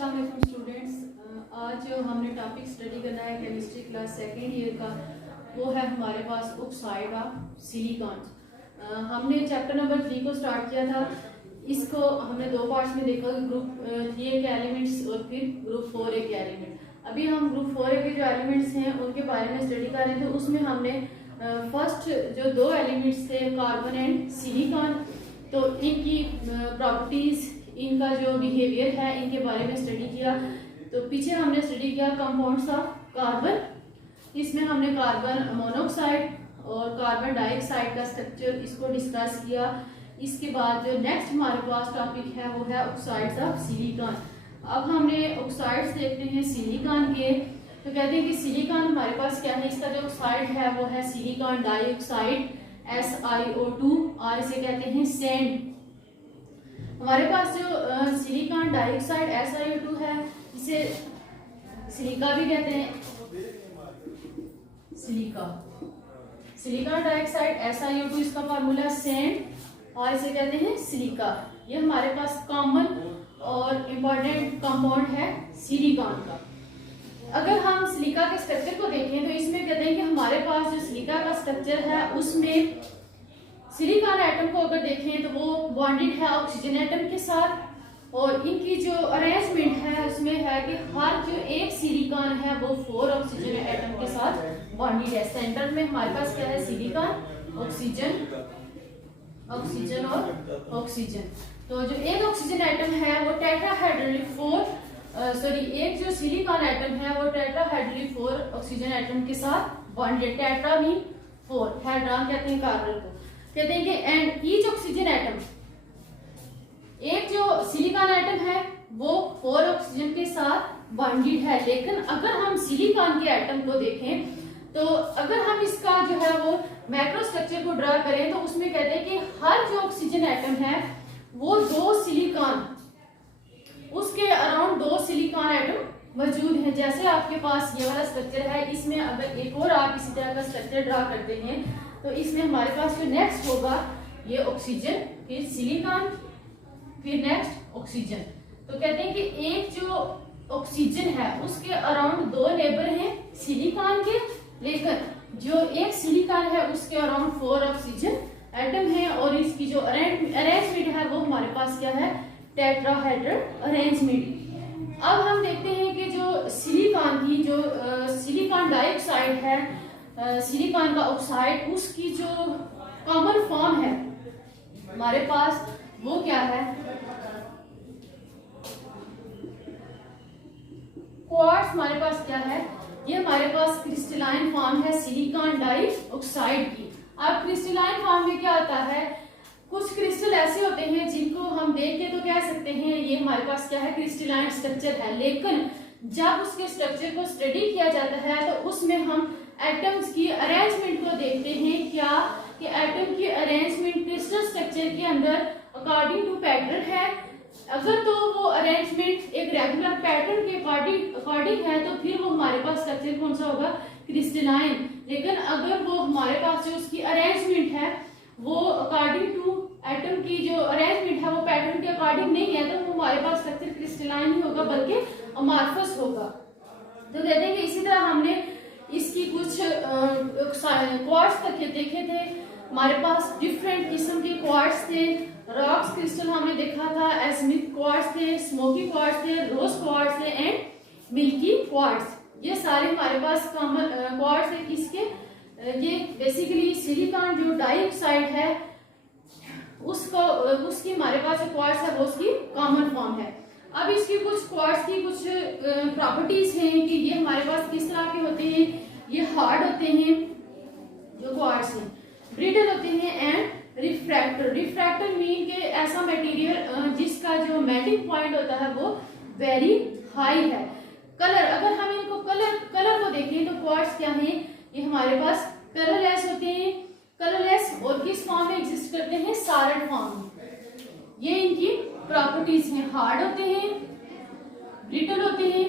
अस्सलाम वालेकुम स्टूडेंट्स। आज जो हमने टॉपिक स्टडी करना है केमिस्ट्री क्लास सेकेंड ईयर का, वो है हमारे पास ऑक्साइड ऑफ सिलिकॉन। हमने चैप्टर नंबर 3 को स्टार्ट किया था। इसको हमने दो पार्ट्स में देखा, ग्रुप 3 के एलिमेंट्स और फिर ग्रुप 4 के एलिमेंट। अभी हम ग्रुप 4 के जो एलिमेंट्स हैं उनके बारे में स्टडी कर रहे थे। उसमें हमने फर्स्ट जो दो एलिमेंट्स थे कार्बन एंड सिलिकॉन, तो इनकी प्रॉपर्टीज, इनका जो बिहेवियर है, इनके बारे में स्टडी किया। तो पीछे हमने स्टडी किया कंपाउंड्स ऑफ कार्बन। इसमें हमने कार्बन मोनोऑक्साइड और कार्बन डाइऑक्साइड का स्ट्रक्चर इसको डिस्कस किया। इसके बाद जो नेक्स्ट हमारे पास टॉपिक है वो है ऑक्साइड्स ऑफ सिलिकॉन। अब हमने ऑक्साइड्स देखते हैं सिलिकॉन के। तो कहते हैं कि सिलिकॉन हमारे पास क्या है, इसका जो ऑक्साइड है वो है सिलिकॉन डाइऑक्साइड SiO2 और इसे कहते हैं सैंड। हमारे पास जो सिलिकॉन डाइऑक्साइड SiO2 है, इसे सिलिका भी कहते हैं। सिलिकॉन डाइऑक्साइड SiO2 इसका फार्मूला सैंड और इसे कहते हैं सिलिका। ये हमारे पास कॉमन और इम्पोर्टेंट कंपाउंड है सिलिकॉन का। अगर हम सिलिका के स्ट्रक्चर को देखें तो इसमें कहते हैं कि हमारे पास जो सिलिका का स्ट्रक्चर है उसमें सिलिकॉन एटम को अगर देखें तो वो बॉन्डेड है ऑक्सीजन एटम के साथ। और इनकी जो अरेंजमेंट है उसमें है कि हर जो एक सिलिकॉन है वो 4 ऑक्सीजन एटम के साथ बॉन्डेड है। सेंटर में हमारे पास क्या है, सिलिकॉन, ऑक्सीजन, ऑक्सीजन और ऑक्सीजन। तो जो एक ऑक्सीजन एटम है वो टेट्राहेड्रली 4 एक जो सिलिकॉन एटम है वो टेट्राहेड्रली 4 ऑक्सीजन एटम के साथ बॉन्डेड। टेट्रा मीन 4, हेड्रॉन कहते हैं कार्बन को। कहते हैं कि एंड ईच ऑक्सीजन एटम, एक जो सिलिकॉन एटम है वो 4 ऑक्सीजन के साथ बॉन्डेड है। लेकिन अगर हम सिलिकॉन के एटम को देखें तो अगर हम इसका जो है वो मैक्रो स्ट्रक्चर को ड्रा करें तो उसमें कहते हैं कि हर जो ऑक्सीजन एटम है वो 2 सिलिकॉन, उसके अराउंड 2 सिलिकॉन एटम मौजूद हैं। जैसे आपके पास ये वाला स्ट्रक्चर है, इसमें अगर एक और आप इसी तरह का स्ट्रक्चर ड्रा करते हैं तो इसमें हमारे पास जो नेक्स्ट होगा ये ऑक्सीजन, फिर सिलिकॉन, फिर नेक्स्ट ऑक्सीजन। तो कहते हैं कि एक जो ऑक्सीजन है उसके अराउंड 2 नेबर हैं सिलिकॉन के, लेकिन जो एक सिलिकॉन है उसके अराउंड 4 ऑक्सीजन एटम है। और इसकी जो अरेंजमेंट है वो हमारे पास क्या है, टेट्राहेड्रल अरेंजमेंट। अब हम देखते हैं कि जो सिलिकॉन की जो सिलिकॉन डाइऑक्साइड है, सिलिकॉन का ऑक्साइड, उसकी जो कॉमन फॉर्म है हमारे पास वो क्या है, क्वार्ट्ज। हमारे पास क्या है, ये हमारे पास क्रिस्टलाइन फॉर्म है सिलिकॉन डाइऑक्साइड की। अब क्रिस्टलाइन फॉर्म में क्या होता है, कुछ क्रिस्टल ऐसे होते हैं जिनको हम देख के तो कह सकते हैं ये हमारे पास क्या है, क्रिस्टलाइन स्ट्रक्चर है। लेकिन जब उसके स्ट्रक्चर को स्टडी किया जाता है तो उसमें हम एटम्स की अरेंजमेंट को देखते हैं। क्या कि एटम की अरेंजमेंट क्रिस्टल स्ट्रक्चर के अंदर अकॉर्डिंग टू पैटर्न है। अगर तो वो अरेंजमेंट एक रेगुलर पैटर्न के अकॉर्डिंग है तो फिर वो हमारे पास स्ट्रक्चर कौन सा होगा, क्रिस्टलाइन। लेकिन अगर वो हमारे पास जो उसकी अरेंजमेंट है वो अकॉर्डिंग टू एटम की जो अरेंजमेंट है वो पैटर्न के अकॉर्डिंग नहीं है तो वो हमारे पास स्ट्रक्चर क्रिस्टलाइन ही होगा, बल्कि अमॉर्फस होगा। तो कहते हैं कि इसी तरह हमने इसकी कुछ क्वार्ट्ज तक देखे थे। हमारे पास डिफरेंट किस्म के क्वार्ट्ज थे। रॉक्स क्रिस्टल हमने देखा था, एस्मिथ क्वार्ट्ज थे, स्मोकी क्वार्ट्ज थे, रोज क्वार्ट्ज थे एंड मिल्की क्वार्ट्ज। ये सारे हमारे पास कॉमन क्वार्ट्ज थे। किसके, ये बेसिकली सिलिकॉन जो डाइऑक्साइड है उसको, उसकी हमारे पास जो क्वार्ट्ज है वो उसकी कॉमन फॉर्म है। अब इसकी कुछ क्वार्ट्ज की कुछ प्रॉपर्टीज हैं कि ये हमारे पास किस तरह के होते हैं। ये हार्ड होते हैं जो क्वार्ट्ज हैं, ब्रिटल होते हैं एंड रिफ्रैक्टर। रिफ्रैक्टर मीन के ऐसा मटेरियल जिसका जो मेल्टिंग पॉइंट होता है वो वेरी हाई है। कलर, अगर हम इनको कलर को देखें तो क्वार्ट्ज क्या है, ये हमारे पास कलरलेस होते हैं। कलरलेस और किस फॉर्म में एग्जिस्ट करते हैं, सॉलिड फॉर्म में। ये इनकी प्रॉपर्टीज हैं। हार्ड होते हैं, ब्रिटल होते हैं,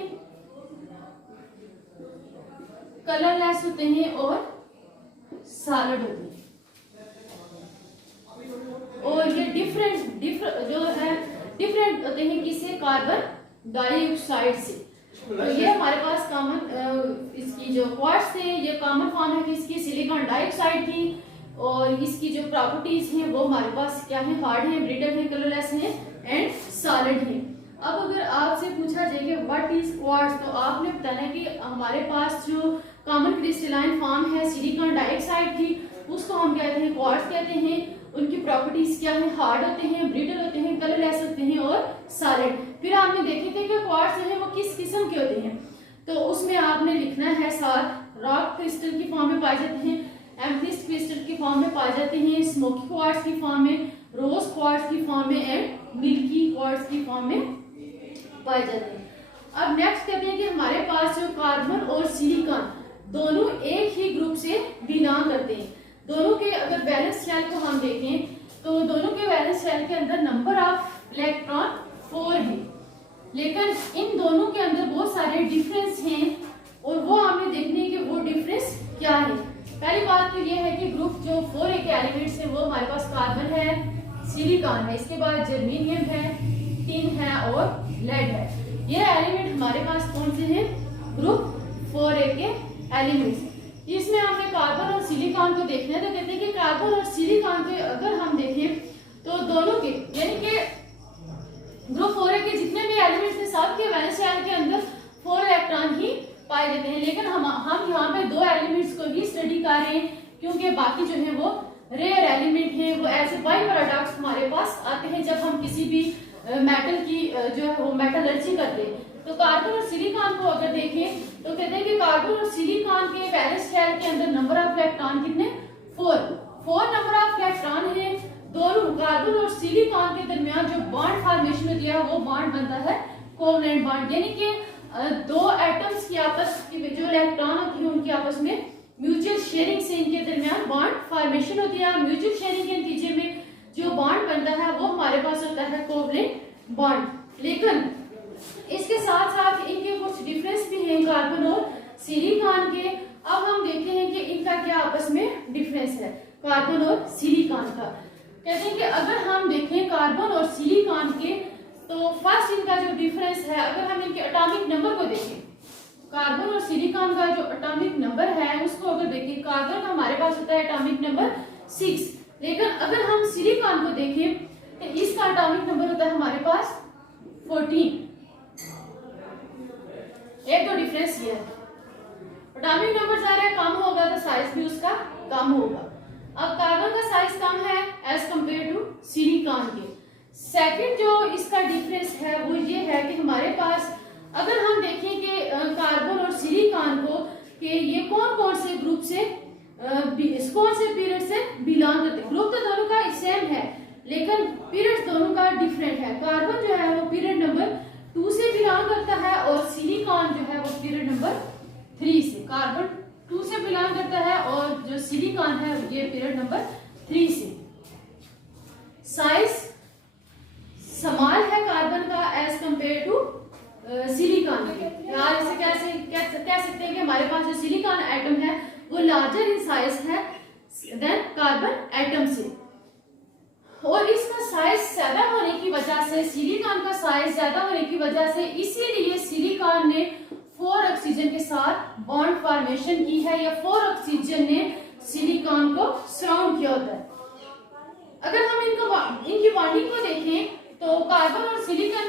कलरलेस होते हैं और सॉलिड होते हैं। और ये डिफरेंट जो है डिफरेंट होते हैं किससे, कार्बन डाइऑक्साइड से। तो ये हमारे पास कॉमन इसकी जो क्वार्ट्ज थे, ये कॉमन फॉर्म है किसकी, सिलिकॉन डाइऑक्साइड की। और इसकी जो प्रॉपर्टीज हैं वो हमारे पास क्या है, हार्ड है, ब्रिटल है, कलरलेस है एंड सॉलिड है। अब अगर आपसे पूछा जाए कि व्हाट इज क्वार्ट्ज, तो आपने बताना है कि हमारे पास जो कॉमन क्रिस्टलाइन फॉर्म है सिलिकॉन डाइऑक्साइड की, उसको हम कहते हैं क्वार्ट्ज कहते हैं। उनकी प्रॉपर्टीज क्या है, हार्ड होते हैं, ब्रिटल होते हैं, कलरलेस होते हैं और सॉलिड। फिर आपने देखे थे कि क्वार्ट्ज जो है वो किस किस्म के होते हैं, तो उसमें आपने लिखना है साथ, रॉक क्रिस्टल की फॉर्म में पाए जाते हैं, एमेथिस्ट क्रिस्टल की फॉर्म में पाए जाते हैं, स्मोकी क्वार्ट्ज की फॉर्म में, रोज क्वार्ट्ज की फॉर्म में एंड मिल्की क्वार्ट्ज की फॉर्म में पाए जाते हैं। अब नेक्स्ट कहते हैं कि हमारे पास जो कार्बन और सिलिकॉन दोनों एक ही ग्रुप से बिलोंग करते हैं। दोनों के अगर बैलेंस शेल को हम देखें तो दोनों के बैलेंस शेल के अंदर नंबर ऑफ इलेक्ट्रॉन 4 है, लेकिन इन दोनों के अंदर बहुत सारे डिफरेंस हैं और वो हमें देखने कि वो डिफरेंस क्या है। पहली बात तो ये है कि ग्रुप जो 4A के एलिमेंट्स है वो हमारे पास कार्बन है, सिलिकॉन है, इसके बाद जर्मेनियम है, टिन है और लेड है। ये एलिमेंट हमारे पास कौन से हैं, ग्रुप 4A के एलिमेंट्स। इसमें हमने कार्बन और सिलिकॉन को देखना है, तो कहते हैं कि कार्बन और सिलिकॉन के अगर हम देखें तो दोनों के यानी कि ग्रुप 4A के जितने भी एलिमेंट्स हैं सबके वैलेंस शेल के अंदर 4 इलेक्ट्रॉन ही पाए जाते हैं। लेकिन हम यहाँ पे 2 एलिमेंट्स को ही स्टडी कर रहे हैं क्योंकि बाकी जो है वो रेयर एलिमेंट है, वो ऐसे बाई पैराडॉक्स हमारे पास आते हैं जब हम किसी भी मेटल की जो है वो मेटलर्जी करते हैं। तो कार्बन और सिलिकॉन को अगर देखें तो कहते हैं कि कार्बन और सिलिकॉन के वैलेंस शेल के अंदर नंबर ऑफ इलेक्ट्रॉन कितने, 4 नंबर ऑफ इलेक्ट्रॉन है। दोनों कार्बन और सिलिकॉन के दरमियान जो बॉन्ड फॉर्मेशन होती है वो बॉन्ड बनता है कोवलेंट बॉन्ड, यानी कि 2 एटम्स की आपस की जो इलेक्ट्रॉन होती है उनकी आपस में म्यूचुअल शेयरिंग से इनके दरमियान बॉन्ड फॉर्मेशन होती है। म्यूचुअल शेयरिंग के नतीजे में जो बॉन्ड बनता है वो हमारे पास होता है कोवलेंट बॉन्ड। लेकिन इसके साथ साथ इनके कुछ डिफरेंस भी हैं कार्बन और सिलिकॉन के। अब हम देखते हैं कि इनका क्या आपस में डिफरेंस है कार्बन और सिलिकॉन का। कहते हैं कि अगर हम देखें कार्बन और सिलिकॉन के, तो फर्स्ट इनका जो डिफरेंस है, अगर हम इनके एटॉमिक नंबर को देखें, कार्बन और सिलिकॉन का जो एटॉमिक नंबर है उसको अगर देखें, कार्बन का हमारे पास होता है एटॉमिक नंबर 6, लेकिन अगर हम सिलिकॉन को देखें तो इसका एटॉमिक नंबर होता है हमारे पास 14। एक तो डिफरेंस ये है, एटॉमिक नंबर ज्यादा कम होगा तो साइज भी उसका कम होगा। अब कार्बन का साइज कम है एज कंपेयर टू सिलिकॉन के। सेकंड जो इसका डिफरेंस है वो ये है कि हमारे पास अगर हम देखें कि कार्बन और सिलिकॉन को कि ये कौन कौन से ग्रुप से कौन से पीरियड से बिलोंग करते हैं। ग्रुप तो दोनों का सेम है लेकिन पीरियड दोनों का डिफरेंट है। कार्बन जो है वो पीरियड नंबर 2 से बिलोंग करता है और सिलिकॉन जो है वो पीरियड नंबर 3 से। कार्बन 2 से बिलोंग करता है और जो सिलिकॉन है ये पीरियड नंबर 3 से। साइज स्मॉल है कार्बन का एज कंपेयर टू सिलिकॉन के। यार इसे कैसे कह सकते हैं कि हमारे पास जो सिलिकॉन एटम है वो लार्जर इन साइज है देन कार्बन एटम से, और इसका साइज ज्यादा होने की वजह से, सिलिकॉन का साइज ज्यादा होने की वजह से इसीलिए सिलिकॉन ने 4 ऑक्सीजन के साथ बॉन्ड फॉर्मेशन की है, या 4 ऑक्सीजन ने सिलिकॉन को सराउंड किया होता है। अगर हम इनकी बॉन्डिंग को देखें तो कार्बन और सिलिकॉन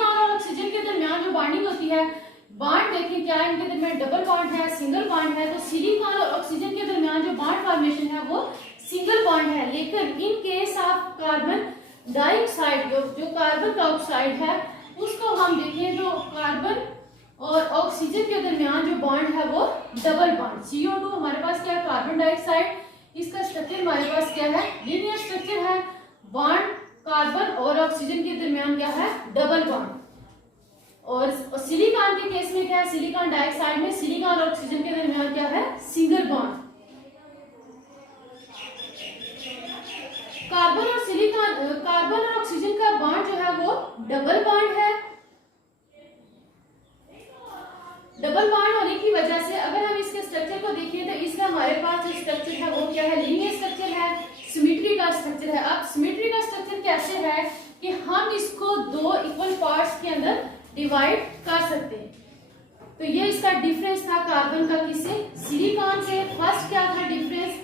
और ऑक्सीजन के दरमियान जो बॉन्डिंग होती है, बॉन्ड देखें क्या है, इनके दरमियान डबल बॉन्ड है, सिंगल बॉन्ड है। तो सिलिकॉन और ऑक्सीजन के दरमियान जो बॉन्ड फॉर्मेशन है वो सिंगल बॉन्ड है। लेकिन in case of carbon dioxide जो कार्बन डाइऑक्साइड है उसको हम देखें तो कार्बन और ऑक्सीजन के दरमियान जो बॉन्ड है वो डबल बॉन्ड। CO2 हमारे पास क्या है, कार्बन डाइऑक्साइड, इसका स्ट्रक्चर हमारे पास क्या है, लीनियर स्ट्रक्चर है। बॉन्ड कार्बन और ऑक्सीजन के दरमियान क्या है, डबल बॉन्ड। और सिलिकॉन के केस में क्या है, सिलिकॉन डाइऑक्साइड में सिलिकॉन और ऑक्सीजन के दरमियान क्या है, सिंगल बॉन्ड। कार्बन और ऑक्सीजन का बॉन्ड जो है वो डबल बॉन्ड है। डबल बॉन्ड होने की वजह से अगर हम इसके स्ट्रक्चर को देखें तो इसका हमारे पास जो स्ट्रक्चर है वो क्या है, लीनियर स्ट्रक्चर है, सिमेट्री का स्ट्रक्चर है। अब सिमेट्री का स्ट्रक्चर कैसे है कि हम इसको दो इक्वल पार्ट्स के अंदर डिवाइड कर सकते हैं। तो ये इसका डिफरेंस था कार्बन का किससे, सिलिकॉन से। फर्स्ट क्या था डिफरेंस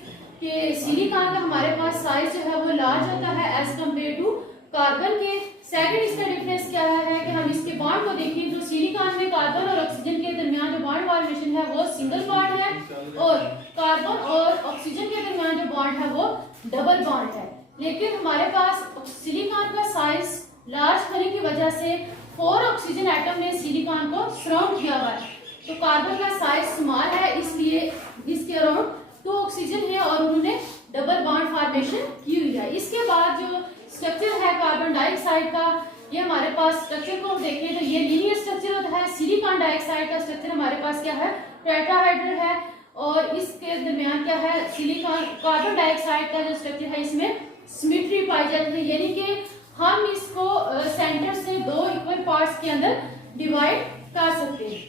कि सिलिकॉन का हमारे पास साइज जो है वो लार्ज होता है एज कम्पेयर टू कार्बन के। सेकंड इसका डिफरेंस क्या है कि हम इसके बॉन्ड को देखें तो सिलिकॉन में कार्बन और ऑक्सीजन के दरमियान जो बॉन्ड फॉर्मेशन है वो सिंगल बॉन्ड है, और कार्बन और ऑक्सीजन के दरमियान जो बॉन्ड है वो डबल बॉन्ड है। लेकिन हमारे पास सिलिकॉन का साइज लार्ज होने की वजह से 4 ऑक्सीजन एटम ने सिलिकॉन को सराउंड किया हुआ है। तो कार्बन का साइज स्मॉल है, इसलिए इसके अराउंड 2 ऑक्सीजन है और उन्होंने डबल बॉन्ड फॉर्मेशन की हुई है। इसके बाद जो स्ट्रक्चर है कार्बन डाइऑक्साइड का, ये हमारे पास स्ट्रक्चर को देखें तो ये लीनियर स्ट्रक्चर होता है। सिलिकॉन डाइऑक्साइड का स्ट्रक्चर हमारे पास क्या है, टेट्राहेड्रल है, और इसके दरमियान क्या है, सिलिकॉन कार्बन डाइऑक्साइड का जो स्ट्रक्चर है इसमें सिमेट्री पाई जाती है, यानी कि हम इसको सेंटर से 2 इक्वल पार्ट्स के अंदर डिवाइड कर सकते हैं।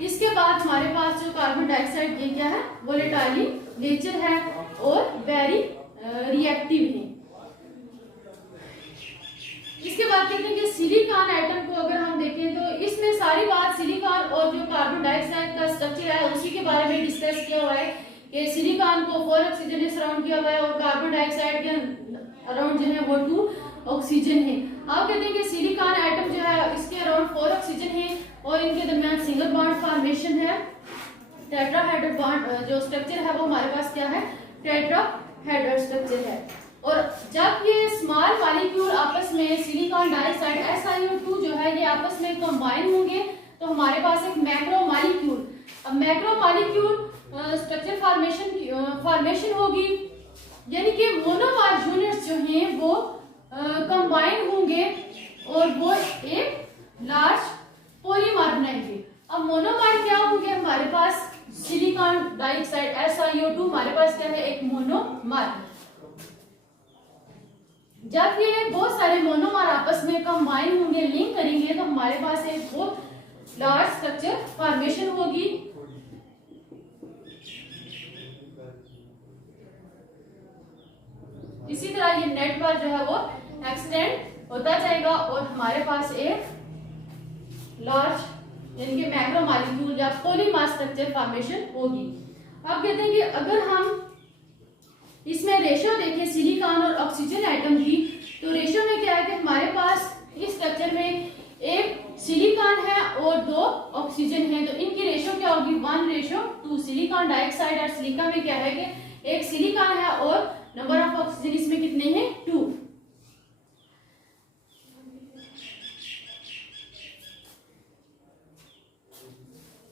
इसके बाद हमारे पास जो कार्बन डाइऑक्साइड ये क्या है, वोलेटाइल नेचर है और वेरी रिएक्टिव है। इसके बाद कहते हैं कि सिलिकॉन एटम को अगर हम देखें तो इसमें सारी बात सिलिकॉन और जो कार्बन डाइऑक्साइड का स्ट्रक्चर है उसी के बारे में डिस्कस किया हुआ है कि सिलिकॉन को 4 ऑक्सीजन ने सराउंड किया हुआ है और कार्बन डाइऑक्साइड के अराउंड जो है वो 2 ऑक्सीजन है। आप कहते हैं कि सिलिकॉन एटम जो है इसके अराउंड 4 ऑक्सीजन है और इनके दरमियान सिंगल बॉन्ड फॉर्मेशन है। टेट्राहेड्रल बॉन्ड जो स्ट्रक्चर है वो हमारे पास क्या है, टेट्राहेड्रल स्ट्रक्चर है। और जब ये स्मॉल मॉलिक्यूल आपस में सिलिकॉन डाइऑक्साइड SiO2 जो है ये आपस में कंबाइन होंगे तो हमारे पास एक मैक्रो मॉलिक्यूल, अब मैक्रो मॉलिक्यूल स्ट्रक्चर फॉर्मेशन होगी, यानी कि मोनोमर यूनिट्स जो हैं वो कंबाइन होंगे और वो एक लार्ज पॉलीमर बनाएंगे। अब मोनोमर क्या होंगे, हमारे पास सिलिकॉन डाइऑक्साइड SiO2 हमारे पास क्या है, एक मोनोमर। जब ये बहुत सारे मोनोमर आपस में कंबाइन होंगे, लिंक करेंगे तो हमारे पास एक बहुत लार्ज स्ट्रक्चर फॉर्मेशन होगी। इसी तरह ये नेटवर्क जो है वो एक्सटेंड होता जाएगा और हमारे पास एक लार्ज यानी कि मैक्रो मॉलिक्यूल या पॉलीमर स्ट्रक्चर फॉर्मेशन होगी। अब कहते हैं कि अगर हम इसमें रेशियो देखें सिलिकॉन और ऑक्सीजन एटम की, तो रेशियो में क्या है कि हमारे पास इस स्ट्रक्चर में एक सिलिकॉन है और 2 ऑक्सीजन है, तो इनकी रेशियो क्या होगी, 1:2। सिलिकॉन डाइऑक्साइड और सिलिका में क्या है कि एक सिलिकॉन है और नंबर ऑफ ऑक्सीजन इसमें कितने हैं, 2।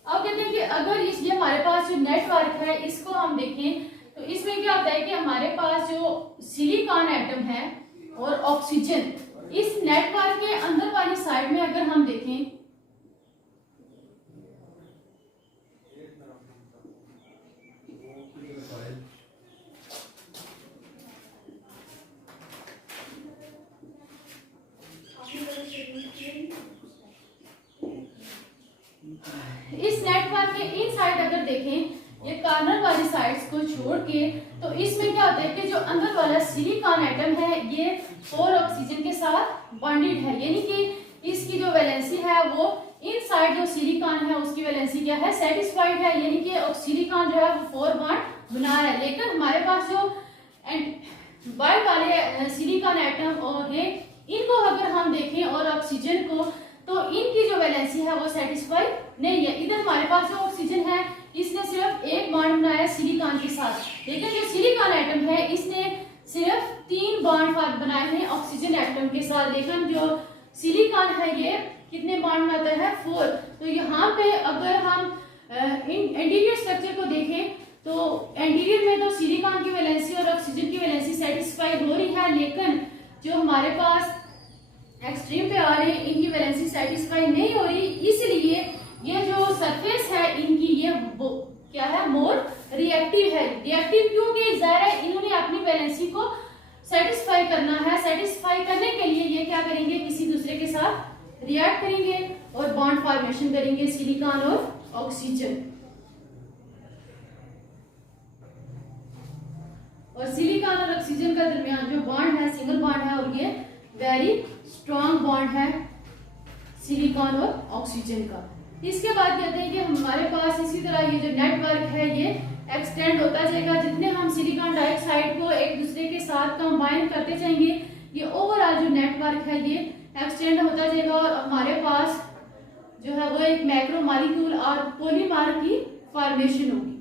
अब कहते हैं कि अगर ये हमारे पास जो नेटवर्क है इसको हम देखें तो इसमें क्या होता है कि हमारे पास जो सिलिकॉन एटम है और ऑक्सीजन, इस नेटवर्क के अंदर वाली साइड में अगर हम देखें इस नेटवर्क के इन साइड अगर देखें ये कॉर्नर वाली साइड्स को छोड़ के, तो इसमें क्या होता है कि जो अंदर वाला सिलिकॉन एटम है ये 4 ऑक्सीजन के साथ बॉन्डेड है, यानी कि इसकी जो वैलेंसी है वो इन साइड जो सिलिकॉन है उसकी वैलेंसी क्या है, सेटिस्फाइड है, यानी कि सिलिकॉन जो है वो 4 बॉन्ड बना रहा है। लेकिन हमारे पास जो बाय वाले सिलिकॉन एटम और है इनको अगर हम देखें और ऑक्सीजन को, तो इनकी जो वैलेंसी है वो सेटिस्फाइड नहीं है। इधर हमारे पास जो ऑक्सीजन है इसने सिर्फ 1 बॉन्ड बनाया सिलिकॉन के साथ, लेकिन जो सिलिकॉन एटम है इसने सिर्फ 3 बॉन्ड बनाए हैं ऑक्सीजन एटम के साथ। लेकिन जो सिलिकॉन है ये कितने बॉन्ड बनाता है, 4। तो यहाँ पे अगर हम एंटीरियर स्ट्रक्चर को देखें तो एंटीरियर में तो सिलिकॉन की वैलेंसी और ऑक्सीजन की वैलेंसी सेटिस्फाइड हो रही है, लेकिन जो हमारे पास एक्सट्रीम पे आ रहे हैं इनकी वैलेंसी सेटिस्फाई नहीं हो रही, इसलिए ये जो सरफेस है इनकी ये क्या है, मोर रिएक्टिव है। रिएक्टिव क्योंकि जाहिर है इन्होंने अपनी वैलेंसी को सेटिस्फाई करना है, सेटिस्फाई करने के लिए ये क्या करेंगे, किसी दूसरे के साथ रिएक्ट करेंगे और बॉन्ड फॉर्मेशन करेंगे सिलिकॉन और ऑक्सीजन। और सिलिकॉन और ऑक्सीजन का दरमियान जो बॉन्ड है सिंगल बॉन्ड है और ये वेरी स्ट्रॉन्ग बॉन्ड है सिलिकॉन और ऑक्सीजन का। इसके बाद कहते हैं कि हमारे पास इसी तरह ये जो नेटवर्क है ये एक्सटेंड होता जाएगा। जितने हम सिलिकॉन डाइऑक्साइड को एक दूसरे के साथ कंबाइन करते जाएंगे ये ओवरऑल जो नेटवर्क है ये एक्सटेंड होता जाएगा और हमारे पास जो है वो एक मैक्रो मॉलिक्यूल और पॉलीमर की फॉर्मेशन होगी।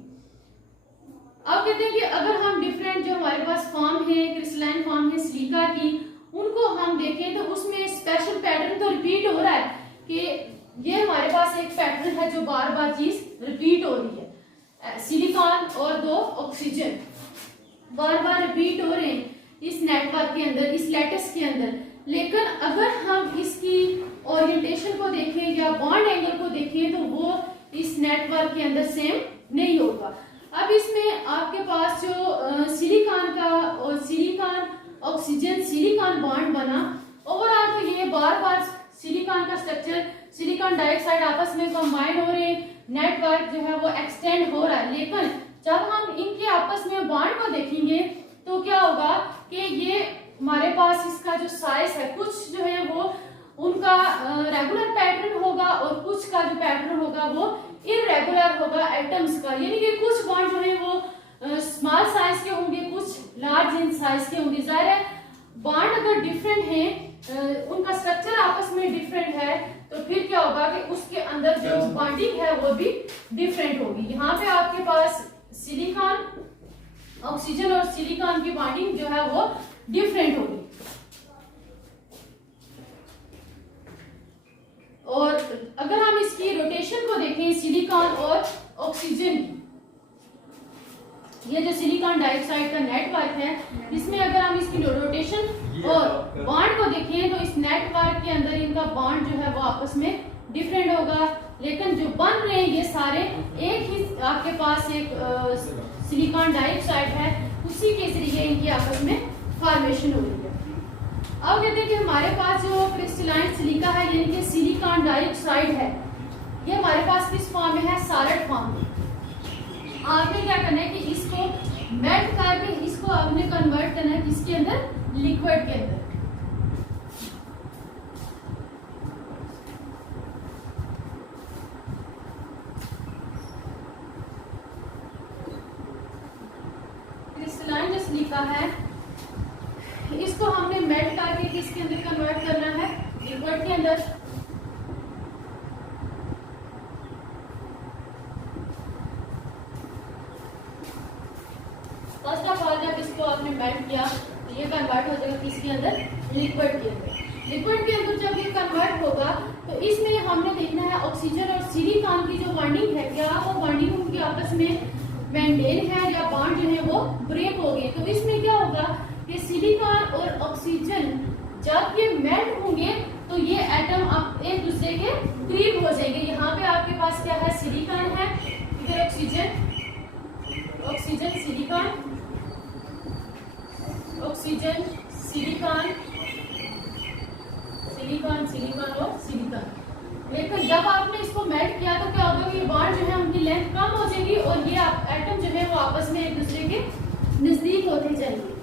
अब कहते हैं कि अगर हम डिफरेंट जो हमारे पास फॉर्म है क्रिस्टलाइन फॉर्म है सिलिका की उनको हम देखें तो उसमें स्पेशल पैटर्न तो रिपीट हो रहा है कि ये हमारे पास एक पैटर्न है जो बार बार चीज रिपीट हो रही है। सिलिकॉन और दो ऑक्सीजन बार बार रिपीट हो रहे हैं इस नेटवर्क के अंदर, इस लैटिस के अंदर। लेकिन अगर हम इसकी ओरिएंटेशन को देखें या बॉन्ड एंगल को देखें तो वो इस नेटवर्क के अंदर सेम नहीं होगा। अब इसमें आपके पास जो सिलिकॉन का और सिलिकॉन ऑक्सीजन सिलिकॉन बॉन्ड बना ओवरऑल तो ये बार बार सिलिकॉन का स्ट्रक्चर सिलिकॉन डाइऑक्साइड आपस में कंबाइन हो रहे हैं, नेटवर्क जो है वो एक्सटेंड हो रहा है। लेकिन जब हम इनके आपस में बॉन्ड को देखेंगे तो क्या होगा कि ये हमारे पास इसका जो साइज है कुछ जो है वो उनका रेगुलर पैटर्न होगा और कुछ का जो पैटर्न होगा वो इरेगुलर होगा एटम्स का, यानी कि कुछ बॉन्ड जो है वो स्मॉल साइज के होंगे कुछ लार्ज इन साइज के होंगे। जाहिर है बॉन्ड अगर डिफरेंट है उनका स्ट्रक्चर आपस में डिफरेंट है तो फिर क्या होगा कि उसके अंदर जो बॉन्डिंग है वो भी डिफरेंट होगी। यहाँ पे आपके पास सिलिकॉन ऑक्सीजन और सिलिकॉन की बॉन्डिंग जो है वो डिफरेंट होगी। और अगर हम इसकी रोटेशन को देखें सिलिकॉन और ऑक्सीजन की, ये जो सिलिकॉन डाइऑक्साइड का नेटवर्क है इसमें अगर हम इसकी रोटेशन और बॉन्ड को देखें तो इस नेटवर्क के अंदर इनका बॉन्ड जो है वो आपस में डिफरेंट होगा। लेकिन जो बन रहे हैं ये सारे एक ही आपके पास एक सिलिकॉन डाइऑक्साइड है उसी के जरिए इनकी आपस में फॉर्मेशन हो रही है। अब कहते हैं कि हमारे पास जो क्रिस्टलाइन सिलिका है यानी कि सिलिकॉन डाइऑक्साइड है ये हमारे पास किस फॉर्म में है, सॉलिड फॉर्म में। आपने क्या करना है कि इसको मेल्ट करके इसको आपने कन्वर्ट करना है किसके अंदर, लिक्विड के अंदर। क्रिस्टलाइन जो सिलिका है इसको हमने मेल्ट करके किसके अंदर कन्वर्ट करना है, लिक्विड के अंदर। फर्स्ट ऑफ ऑल जब इसको आपने मेल्ट किया तो ये कन्वर्ट हो जाएगा किसके अंदर, लिक्विड के अंदर। लिक्विड के अंदर जब ये कन्वर्ट होगा तो इसमें हमने देखना है ऑक्सीजन और सिलिकॉन की जो बॉन्डिंग है क्या वो बॉन्डिंग उनकी आपस में मेंटेन है या बॉन्ड जो है वो ब्रेक हो गए। तो इसमें क्या होगा कि सिलिकॉन और ऑक्सीजन जब ये मेल्ट होंगे तो ये एटम अब एक दूसरे के करीब हो जाएंगे। यहाँ पे आपके पास क्या है, सिलिकॉन है, इधर oxygen, oxygen silicon, oxygen silicon, silicon silicon और सिलिकॉन। लेकिन जब आपने इसको मेल्ट किया तो क्या होगा कि बॉन्ड जो है उनकी लेंथ कम हो जाएगी और ये एटम जो है वो आपस में एक दूसरे के नजदीक होते जाएंगे।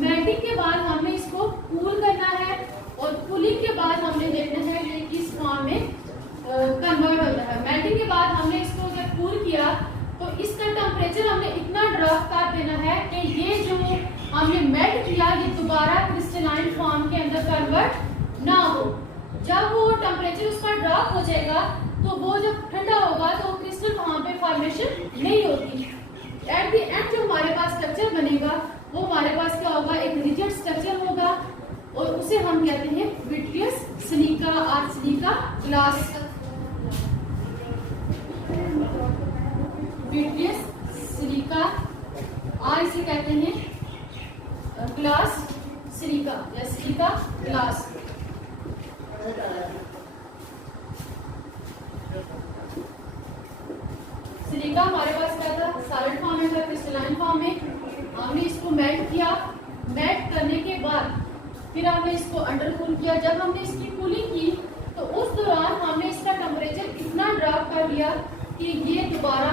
मेल्टिंग के बाद हमने इसको कूल करना है और कूलिंग के बाद हमने देखना है ये किस फॉर्म में कन्वर्ट होता है। मेल्टिंग के बाद हमने इसको जब कूल किया तो इसका टेम्परेचर हमने इतना ड्रॉप कर देना है कि ये जो हमने मेल्ट किया ये दोबारा क्रिस्टलाइन फॉर्म के अंदर कन्वर्ट ना हो। जब वो टेम्परेचर उसका ड्रॉप हो जाएगा तो वो जब ठंडा होगा तो क्रिस्टल वहां पे फॉर्मेशन नहीं होती। एट द एंड जो हमारे पास स्ट्रक्चर बनेगा वो हमारे पास क्या होगा, एक रिजिड स्ट्रक्चर होगा और उसे हम कहते हैं विट्रियस सिलिका और सिलिका ग्लास। विट्रियस सिलिका और इसे कहते हैं ग्लास सिलिका या सिलिका ग्लास। सिलिका हमारे पास क्या था, सॉलिड फॉर्म में था, क्रिस्टलाइन फॉर्म में। हमने इसको मेल्ट किया, मेल्ट करने के बाद फिर हमने इसको अंडर कूल किया। जब हमने इसकी कूलिंग की तो उस दौरान हमने इसका टेम्परेचर इतना ड्रॉप कर दिया कि ये दोबारा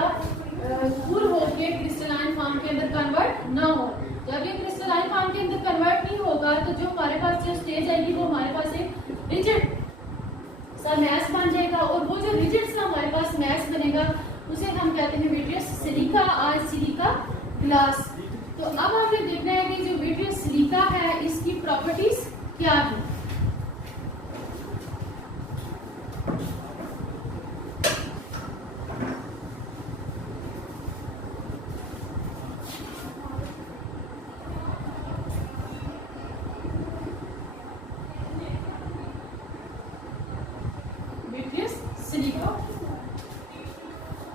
कूल होकर क्रिस्टलाइन फॉर्म के अंदर कन्वर्ट ना हो। जब ये क्रिस्टलाइन फॉर्म के अंदर कन्वर्ट नहीं होगा होगा तो जो हमारे पास जो स्टेज आएगी वो हमारे पास एक रिजिड सा मैश बन जाएगा, और वो जो रिजिड सा हमारे पास मैश बनेगा उसे हम कहते हैं विट्रियस सिलिका और सिलिका ग्लास। तो अब हमने देखना है कि जो विट्रियस सिलिका है इसकी प्रॉपर्टीज क्या है।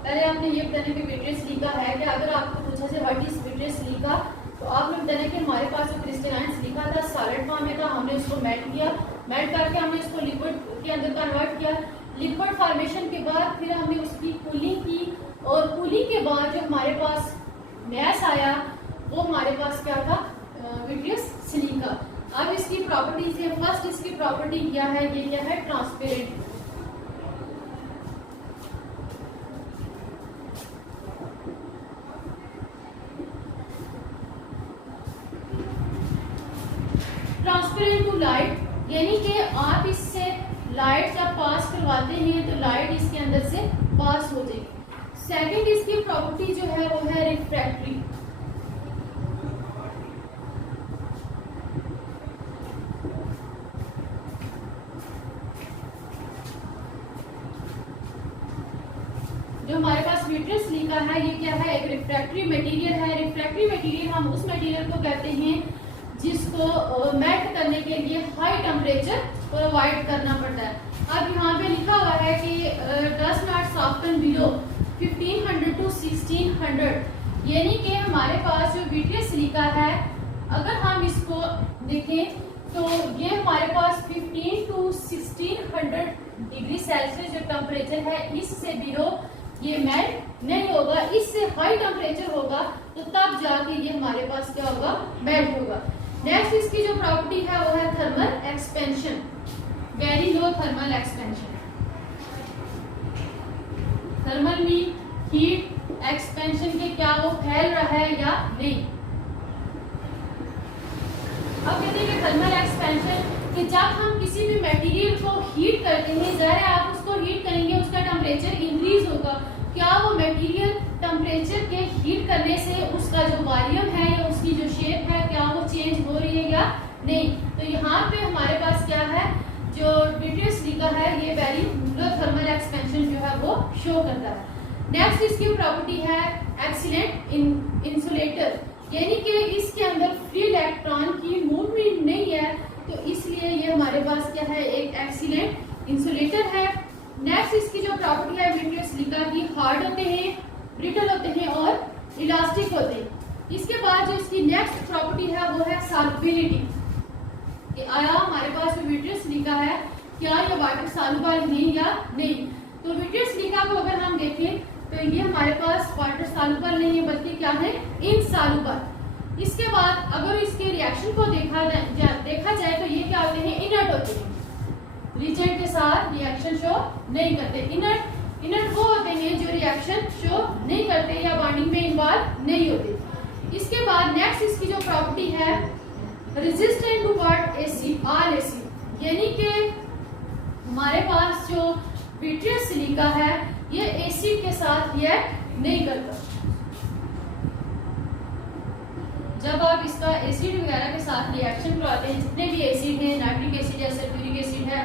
पहले आपने ये बताना कि विट्रियस सिलिका है क्या। अगर आपको पूछा जाए व्हाट इज विट्रियस सिलिका, तो आपने बताना कि हमारे पास जो क्रिस्टलाइन सिलिका था सॉलिड फॉर्म में था, हमने उसको मेल्ट किया, मेल्ट करके हमने उसको लिक्विड के अंदर कन्वर्ट किया। लिक्विड फॉर्मेशन के बाद फिर हमने उसकी कूलिंग की, और कूलिंग के बाद जो हमारे पास मैश आया वो हमारे पास क्या था, विट्रियस सिलिका। अब इसकी प्रॉपर्टीज है, फर्स्ट इसकी प्रॉपर्टी क्या है, ये क्या है, ट्रांसपेरेंट। ट्रांसपेरेंट टू लाइट, यानी कि आप इससे लाइट जब पास करवाते हैं तो लाइट इसके अंदर से पास हो जाएगी। सेकंड इसकी प्रॉपर्टी जो है वो है रिफ्रैक्टरी। जो हमारे पास विट्रियस सिलिका है ये क्या है, एक रिफ्रैक्टरी मटेरियल है। रिफ्रैक्टरी मटेरियल हम उस मटेरियल को कहते हैं जिसको मेल्ट करने के लिए हाई टेम्परेचर प्रोवाइड करना पड़ता है। अब यहाँ पे लिखा हुआ है कि does not soften below 1500 to 1600, यानी कि हमारे पास जो विट्रियस सिलिका है अगर हम इसको देखें तो ये हमारे पास 15 to 1600 डिग्री सेल्सियस जो टेम्परेचर है इससे बिलो ये मेल्ट नहीं होगा। इससे हाई टेम्परेचर होगा तो तब जाके ये हमारे पास क्या होगा, मेल्ट होगा। नेक्स्ट इसकी जो प्रॉपर्टी है वो है thermal expansion, very low thermal expansion. Thermal में हीट एक्सपेंशन के क्या वो फैल रहा है या नहीं। अब कहते हैं कि थर्मल एक्सपेंशन कि जब हम किसी भी मटेरियल को हीट करते हैं, ज़ाहिर है आप उसको हीट करेंगे उसका टेम्परेचर इंक्रीज होगा। क्या वो मटेरियल टेम्परेचर के हीट करने से उसका जो वॉल्यूम है या उसकी जो शेप है क्या वो चेंज हो रही है या नहीं। तो यहाँ पे हमारे पास क्या है, जो विट्रियस सिलिका है ये वेरी लो थर्मल एक्सपेंशन जो है वो शो करता है। नेक्स्ट इसकी प्रॉपर्टी है एक्सीलेंट इंसुलेटर, यानी कि इसके अंदर फ्री इलेक्ट्रॉन की मूवमेंट नहीं है, तो इसलिए ये हमारे पास क्या है, एक एक्सीलेंट इंसुलेटर है। नेक्स्ट इसकी जो प्रॉपर्टी है विट्रियस सिलिका की, हार्ड होते हैं, ब्रिटल होते हैं और इलास्टिक होते हैं। इसके बाद जो इसकी नेक्स्ट प्रॉपर्टी है वो है सॉल्युबिलिटी, कि आया हमारे पास जो विट्रियस सिलिका है क्या ये वाटर सॉल्युबल है या नहीं। तो विट्रियस सिलिका को अगर हम देखें तो ये हमारे पास वाटर सॉल्युबल नहीं है बल्कि क्या है, इनसॉल्युबल। इसके बाद अगर इसके रिएक्शन को देखा जाए तो ये क्या होते हैं, इनर्ट होते हैं, रिएजेंट के साथ रिएक्शन शो नहीं करते। इनर्ट वो होते हैं जो रिएक्शन शो नहीं करते या बॉन्डिंग में इन्वॉल्व नहीं होते। इसके बाद नेक्स्ट इसकी जो प्रॉपर्टी है resistant to what, acid, all acid, यानी कि हमारे पास जो विट्रियस सिलिका है ये एसिड के साथ रिएक्ट नहीं करता। जब आप इसका एसिड वगैरह के साथ रिएक्शन करवाते हैं, जितने भी एसिड हैं, नाइट्रिक एसिड है, सल्फ्यूरिक एसिड है,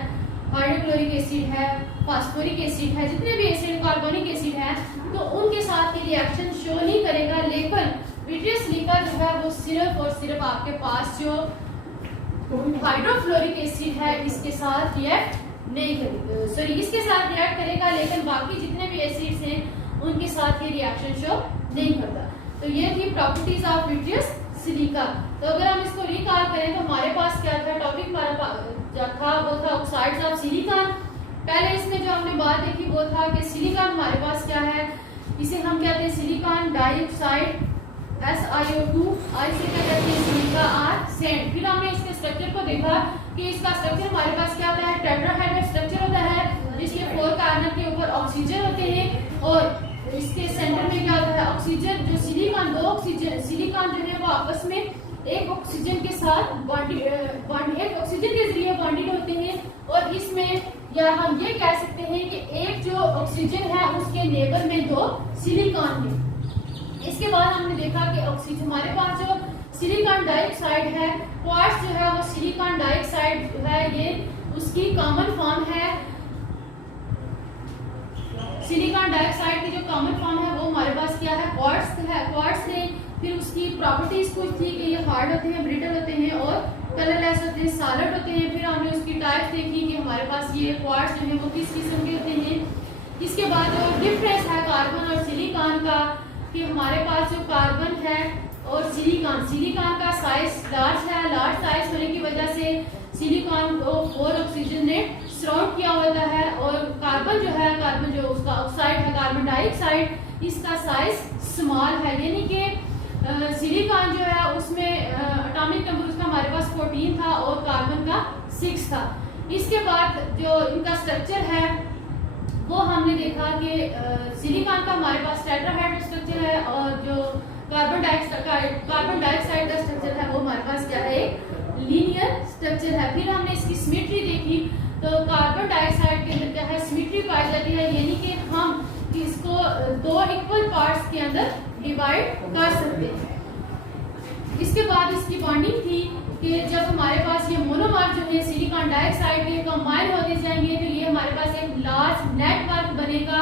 हाइड्रोक्लोरिक एसिड है, फास्फोरिक एसिड है, जितने भी एसिड, कार्बोनिक एसिड है, तो उनके साथ ये रिएक्शन शो नहीं करेगा। लेकिन विट्रियस सिलिका जो है वो सिर्फ और सिर्फ आपके पास जो हाइड्रोफ्लोरिक एसिड है इसके साथ रिएक्ट नहीं करेगा, सॉरी इसके साथ रिएक्ट करेगा, लेकिन बाकी जितने भी एसिड्स हैं उनके साथ ये रिएक्शन शो नहीं करता। तो ये थी प्रॉपर्टीज ऑफ विट्रियस सिलिका। तो अगर हम इसको रिकॉल करें तो हमारे पास क्या था, टॉपिक हमारा था वो था ऑक्साइड्स ऑफ सिलिकॉन। पहले इसमें जो हमने बात देखी वो था कि सिलिकॉन हमारे पास क्या है, इसे हम कहते हैं सिलिकॉन डाइऑक्साइड SiO2, आई से क्या कहते हैं सिलिका और सैंड। फिर हमने इसके स्ट्रक्चर को देखा कि इसका स्ट्रक्चर हमारे पास क्या होता है, टेट्राहेड्रल स्ट्रक्चर होता है जिसके 4 कार्बन के ऊपर ऑक्सीजन होते हैं और इसके सेंटर में क्या होता है ऑक्सीजन। जो सिलिकॉन, 2 ऑक्सीजन सिलिकॉन जो है वो आपस में एक ऑक्सीजन के साथ एक ऑक्सीजन के जरिए बॉन्डेड होते हैं, और इसमें या हम ये कह सकते हैं कि एक जो ऑक्सीजन है उसके नेबर में 2 सिलिकॉन है। इसके बाद हमने देखा कि ऑक्सीजन हमारे पास जो सिलिकॉन डाइऑक्साइड है, क्वार्ट्ज जो है वो सिलिकॉन डाइऑक्साइड जो है ये उसकी कॉमन फॉर्म है। सिलिकॉन डाइऑक्साइड की जो कॉमन फॉर्म है वो हमारे पास क्या है, क्वार्ट्ज है। क्वार्ट्ज ने फिर उसकी प्रॉपर्टीज कुछ थी कि ये हार्ड होते हैं, ब्रिटल होते हैं और कलरलेस होते हैं, सॉलिड होते हैं। फिर हमने उसकी टाइप्स देखी कि हमारे पास ये क्वार्ट्ज जो है वो किस किस्म के होते हैं। इसके बाद जो डिफरेंस है कार्बन और सिलिकॉन का, कि हमारे पास जो कार्बन है और सिलिकॉन का साइज लार्ज है। लार्ज साइज होने की वजह से सिलिकॉन को 4 ऑक्सीजन ने सराउंड किया होता है, और कार्बन जो उसका ऑक्साइड है, कार्बन डाइऑक्साइड, इसका साइज स्मॉल है। यानी कि सिलिकॉन जो है उसमें एटॉमिक नंबर उसका हमारे पास 14 था और कार्बन का 6 था। इसके बाद जो इनका स्ट्रक्चर है वो हमने देखा कि सिलिकॉन का हमारे पास टेट्राहेड्रल स्ट्रक्चर है, और जो कार्बन डाइऑक्साइड का स्ट्रक्चर है वो हमारे पास क्या है, एक लीनियर स्ट्रक्चर है। फिर हमने इसकी सिमेट्री देखी, तो कार्बन डाइऑक्साइड के अंदर क्या है, सिमेट्री पाई जाती है, यानी कि हम इसको 2 इक्वल पार्ट्स के अंदर डिवाइड कर सकते हैं। इसके बाद इसकी बॉन्डिंग थी कि जब हमारे पास ये मोनोमर जो है सिलिकॉन डाइऑक्साइड के कंबाइन होते जाएंगे तो ये हमारे पास एक लार्ज नेटवर्क बनेगा,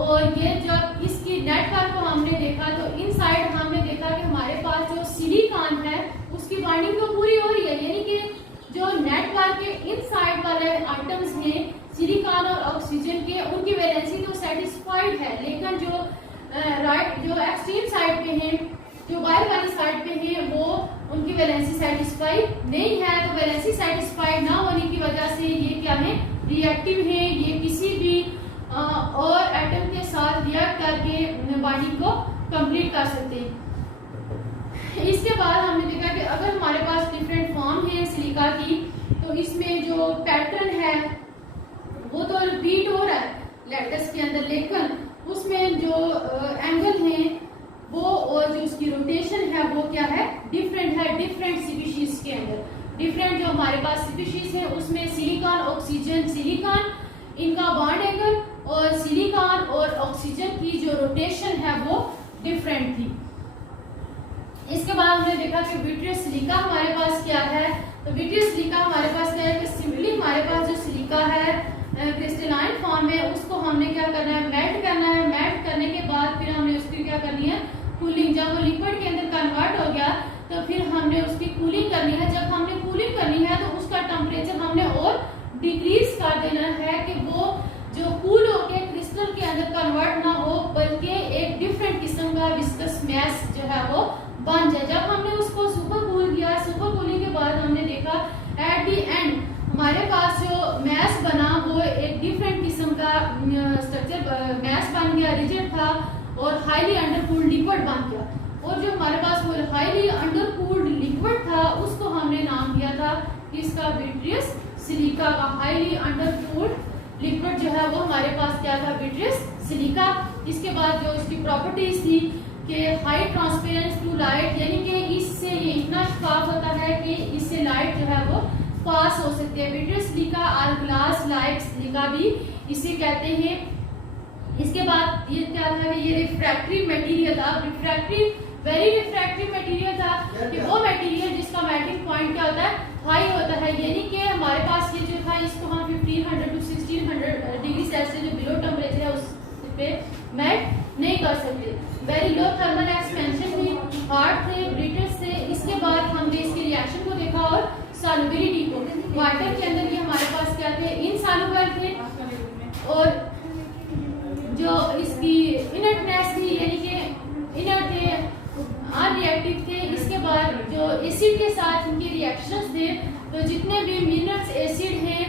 और ये जब इसकी नेटवर्क को हमने देखा तो इनसाइड हमने देखा कि हमारे पास जो सिलिकॉन है उसकी बॉन्डिंग तो पूरी हो रही है, यानी कि जो नेटवर्क के इनसाइड वाले आइटम्स हैं सिलिकॉन और ऑक्सीजन के, उनकी वैलेंसी तो सेटिस्फाइड है, लेकिन जो एक्सट्रीम साइड पे हैं, जो बाहर वाली साइड पे हैं, वो उनकी वैलेंसी सेटिस्फाई नहीं है। तो वैलेंसी सेटिस्फाइड ना होने की वजह से ये क्या है, रिएक्टिव है, ये किसी भी और एटम के साथ रिएक्ट करके बॉन्डिंग को कंप्लीट कर सकते हैं। इसके बाद हमने देखा कि अगर हमारे पास डिफरेंट फॉर्म है सिलिका की, तो इसमें जो पैटर्न है वो तो रिपीट हो रहा है लेटर्स के अंदर, लेकिन उसमें जो एंगल है वो और जो उसकी रोटेशन है वो क्या है, डिफरेंट है। डिफरेंट स्पीशीज के अंदर डिफरेंट जो हमारे पास स्पीशीज है उसमें सिलिकॉन, ऑक्सीजन, सिलिकॉन इनका बॉन्ड एंगल और सिलिकॉन और ऑक्सीजन की जो रोटेशन है वो डिफरेंट थी। इसके बाद हमने देखा कि विट्रियस सिलिका हमारे पास क्या है, तो विट्रियस सिलिका हमारे पास क्या है कि सिंपली हमारे पास जो सिलिका है क्रिस्टलाइन फॉर्म में, उसको हमने क्या करना है, मेल्ट करना है। मेल्ट करने के बाद फिर हमने उसकी क्या करनी है, कूलिंग। जब वो लिक्विड के अंदर कन्वर्ट हो गया तो फिर हमने उसकी कूलिंग करनी है। जब हमने कूलिंग करनी है तो उसका टेम्परेचर हमने और डिक्रीज कर देना है कि वो जो कूल होके क्रिस्टल के अंदर कन्वर्ट ना हो, बल्कि एक डिफरेंट किस्म का विस्कस मैस जो है वो बन जाए। जब हमने उसको सुपर कूल किया, सुपर कूलिंग के बाद हमने देखा एट द एंड हमारे पास जो मैस बना वो एक डिफरेंट किस्म का स्ट्रक्चर मैस बन गया, रिजिड था और हाईली अंडरकूल्ड लिक्विड बन गया। और जो हमारे पास वो हाईली अंडरकूल्ड लिक्विड था उसको हमने नाम दिया था इसका विट्रियस सिलिका का। हाईली अंडरकूल्ड लिक्विड जो है वो हमारे पास क्या था, विट्रियस सिलिका। इसके बाद जो इसकी प्रॉपर्टीज थी कि हाई ट्रांसपेरेंस टू लाइट, यानी कि इससे ये इतना शफाफ होता है कि इससे लाइट जो है वो पास हो सकती है। विट्रियस सिलिका और ग्लास लाइक सिलिका भी इसे कहते हैं। इसके बाद ये क्या था कि ये रिफ्रैक्टरी मटेरियल था, वेरी रिफ्रैक्टरी मटेरियल था कि वो मटेरियल जिसका मेल्टिंग पॉइंट क्या होता है, हाई होता है, यानी कि हमारे पास ये जो था इसको हम 1500 to 1600 डिग्री सेल्सियस जो बिलो टेम्परेचर है उस पे मेल्ट नहीं कर सकते। वेरी लो थर्मल एक्सपेंशन भी, हार्ड थे, ब्रिटिश थे। इसके बाद हमने इसके रिएक्शन को देखा और सॉल्युबिलिटी को। वाटर के अंदर ये हमारे पास क्या थे, इनसॉल्युबल थे, और जो इसकी इनर्टनेस थी यानी कि इनर्ट थे, अनरिएक्टिव थे। इसके बाद जो एसिड के साथ इनके रिएक्शंस थे, तो जितने भी मिनरल्स एसिड हैं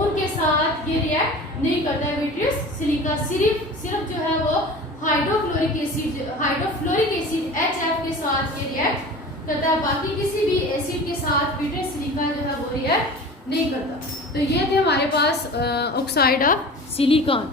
उनके साथ ये रिएक्ट नहीं करता है विट्रियस सिलिका। सिर्फ जो है वो हाइड्रोफ्लोरिक एसिड HF के साथ ये रिएक्ट करता है, बाकी किसी भी एसिड के साथ विट्रियस सिलिका जो है वो रिएक्ट नहीं करता। तो ये थे हमारे पास ऑक्साइड ऑफ सिलिकॉन।